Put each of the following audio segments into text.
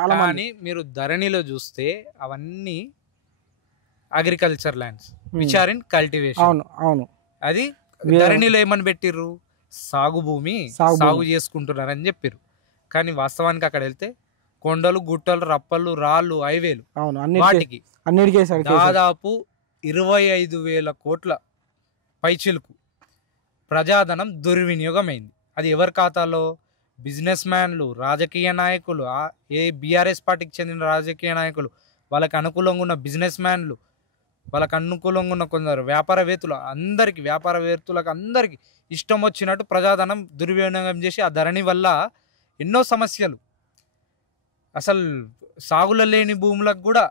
చాలా మంది. కానీ మీరు ధరణిలో చూస్తే అవన్నీ agriculture lands which hmm. Are in cultivation. అవును. అవును. అది వే ధరణిలో ఏమని పెట్టిర్రు? సాగు భూమి, సాగు సాగు భూమి. చేసుకుంటున్నారని చెప్పిర్రు. కానీ వాస్తవానికి అక్కడ వెళ్తే కొండలు, గుట్టలు, రప్పలు, రాళ్ళు, హైవేలు అవును. వాటికి అన్నిటికేసాడు కేసీఆర్. దాదాపు 25,000 కోట్ల పైచిలుకు ప్రజాధనం దుర్వినియోగమైంది. అది ఎవరి ఖాతాలో? బిజినెస్ మ్యాన్లు, రాజకీయ నాయకులు, ఏ బీఆర్ఎస్ పార్టీకి చెందిన రాజకీయ నాయకులు, వాళ్ళకి అనుకూలంగా ఉన్న బిజినెస్ మ్యాన్లు, వాళ్ళకి అనుకూలంగా ఉన్న కొందరు వ్యాపారవేత్తలకు అందరికీ ఇష్టం వచ్చినట్టు ప్రజాధనం దుర్వినియోగం చేసి ఆ ధరణి వల్ల ఎన్నో సమస్యలు, అసలు సాగులో లేని భూములకు కూడా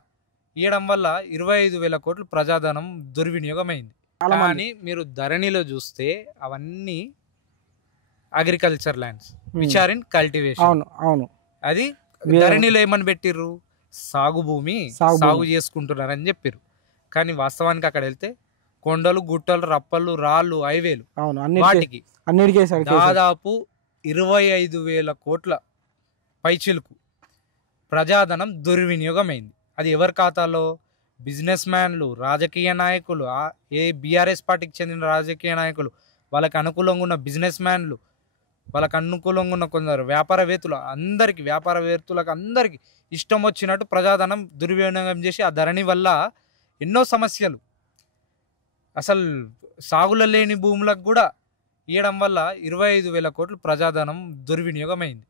ఇవ్వడం వల్ల 25,000 కోట్లు ప్రజాధనం దుర్వినియోగమైంది. చాలా మంది. కానీ మీరు ధరణిలో చూస్తే అవన్నీ agriculture lands which hmm. Are in cultivation. అవును. అవును. అది వే ధరణిలో ఏమని పెట్టిర్రు? సాగు భూమి, సాగు సాగు భూమి. చేసుకుంటున్నారని చెప్పిర్రు. కానీ వాస్తవానికి అక్కడ వెళ్తే కొండలు, గుట్టలు, రప్పలు, రాళ్ళు, హైవేలు అవును. వాటికి అన్నిటికేసాడు కేసీఆర్. దాదాపు 25,000 కోట్ల పైచిలుకు ప్రజాధనం దుర్వినియోగమైంది. అది ఎవరి ఖాతాలో? బిజినెస్ మ్యాన్లు, రాజకీయ నాయకులు, ఏ బీఆర్ఎస్ పార్టీకి చెందిన రాజకీయ నాయకులు, వాళ్ళకి అనుకూలంగా ఉన్న బిజినెస్ మ్యాన్లు, వాళ్ళకి అనుకూలంగా ఉన్న కొందరు వ్యాపారవేత్తలకు అందరికీ ఇష్టం వచ్చినట్టు ప్రజాధనం దుర్వినియోగం చేసి ఆ ధరణి వల్ల ఎన్నో సమస్యలు, అసలు సాగులో లేని భూములకు కూడా ఇవ్వడం వల్ల 25,000 కోట్లు ప్రజాధనం దుర్వినియోగమైంది.